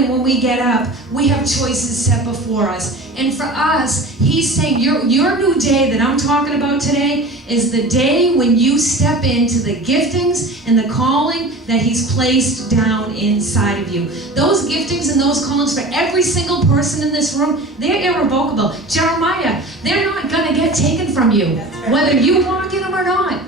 morning when we get up, we have choices set before us. And for us, he's saying your new day that I'm talking about today is the day when you step into the giftings and the calling that he's placed down inside of you. Those giftings and those callings for every single person in this room, they're irrevocable. Jeremiah, they're not going to get taken from you, whether you walk in them or not.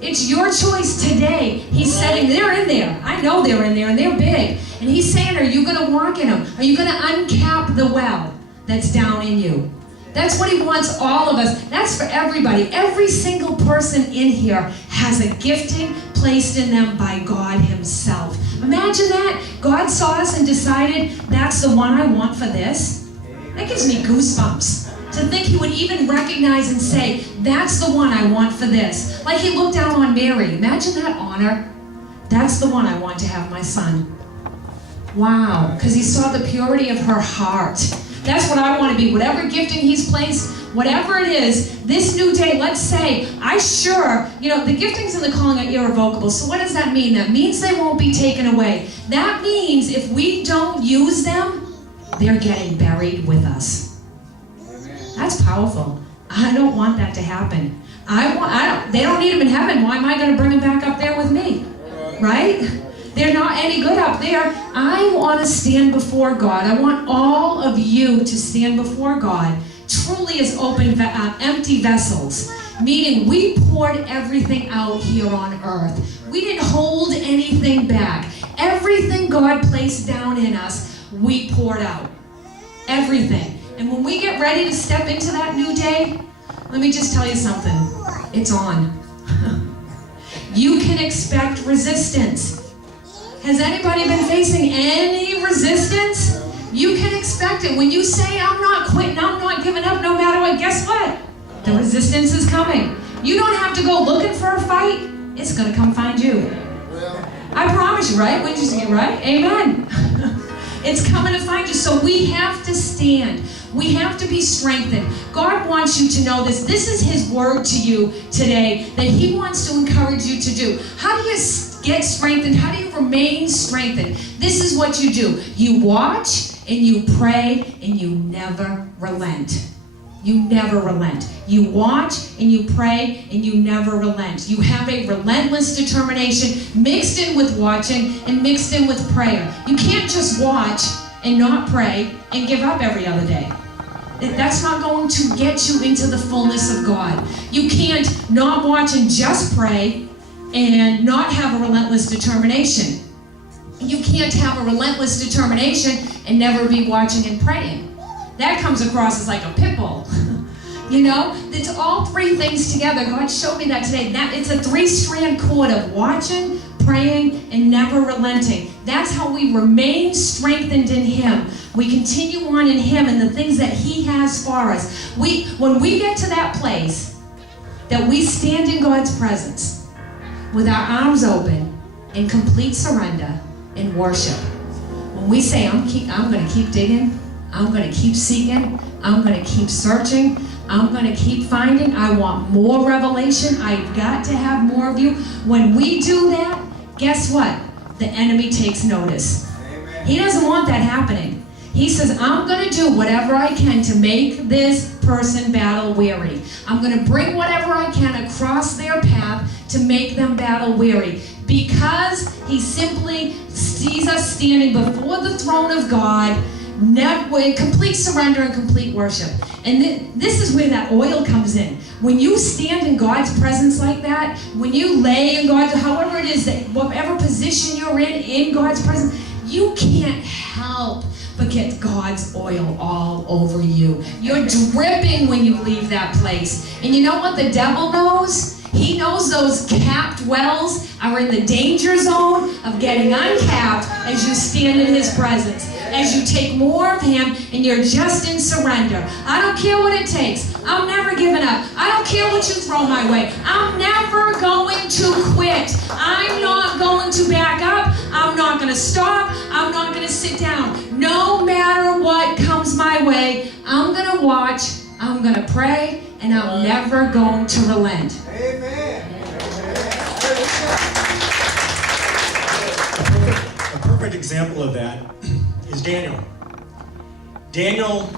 It's your choice today. He's saying they're in there. I know they're in there and they're big. And he's saying, are you going to walk in them? Are you going to uncap the well that's down in you? That's what he wants all of us. That's for everybody. Every single person in here has a gifting placed in them by God himself. Imagine that. God saw us and decided, that's the one I want for this. That gives me goosebumps. To think he would even recognize and say, that's the one I want for this. Like he looked down on Mary. Imagine that honor. That's the one I want to have my son. Wow. Because he saw the purity of her heart. That's what I want to be. Whatever gifting he's placed, whatever it is, this new day, let's say, the giftings and the calling are irrevocable. So what does that mean? That means they won't be taken away. That means if we don't use them, they're getting buried with us. That's powerful. I don't want that to happen. They don't need them in heaven. Why am I going to bring them back up there with me? Right? They're not any good up there. I want to stand before God. I want all of you to stand before God truly as empty vessels. Meaning we poured everything out here on earth. We didn't hold anything back. Everything God placed down in us, we poured out. Everything. And when we get ready to step into that new day, let me just tell you something. It's on. You can expect resistance. Has anybody been facing any resistance? You can expect it. When you say, I'm not quitting, I'm not giving up no matter what, guess what? The resistance is coming. You don't have to go looking for a fight. It's going to come find you. I promise you, right? Wouldn't you say it, right? Amen. It's coming to find you. So we have to stand. We have to be strengthened. God wants you to know this. This is his word to you today that he wants to encourage you to do. How do you get strengthened? How do you remain strengthened? This is what you do. You watch and you pray and you never relent. You never relent. You watch and you pray and you never relent. You have a relentless determination mixed in with watching and mixed in with prayer. You can't just watch and not pray and give up every other day. That's not going to get you into the fullness of God. You can't not watch and just pray and not have a relentless determination. You can't have a relentless determination and never be watching and praying. That comes across as like a pit bull. You know, it's all three things together. God showed me that today. It's a 3-strand cord of watching, praying, and never relenting. That's how we remain strengthened in him. We continue on in him and the things that he has for us. When we get to that place that we stand in God's presence with our arms open in complete surrender and worship, when we say, I'm going to keep digging, I'm going to keep seeking, I'm going to keep searching, I'm going to keep finding, I want more revelation, I've got to have more of you. When we do that, guess what? The enemy takes notice. Amen. He doesn't want that happening. He says, I'm going to do whatever I can to make this person battle weary. I'm going to bring whatever I can across their path to make them battle weary. Because he simply sees us standing before the throne of God, in complete surrender and complete worship. And this is where that oil comes in. When you stand in God's presence like that, when you lay in God's, however it is, that whatever position you're in God's presence, you can't help but get God's oil all over you. You're dripping when you leave that place. And you know what the devil knows? He knows those capped wells are in the danger zone of getting uncapped as you stand in his presence. As you take more of him and you're just in surrender. I don't care what it takes. I'm never giving up. I don't care what you throw my way. I'm never going to quit. I'm not going to back up. I'm not going to stop. I'm not going to sit down. No matter what comes my way, I'm going to watch, I'm going to pray, and I'm never going to relent. Amen. A perfect example of that is Daniel. Daniel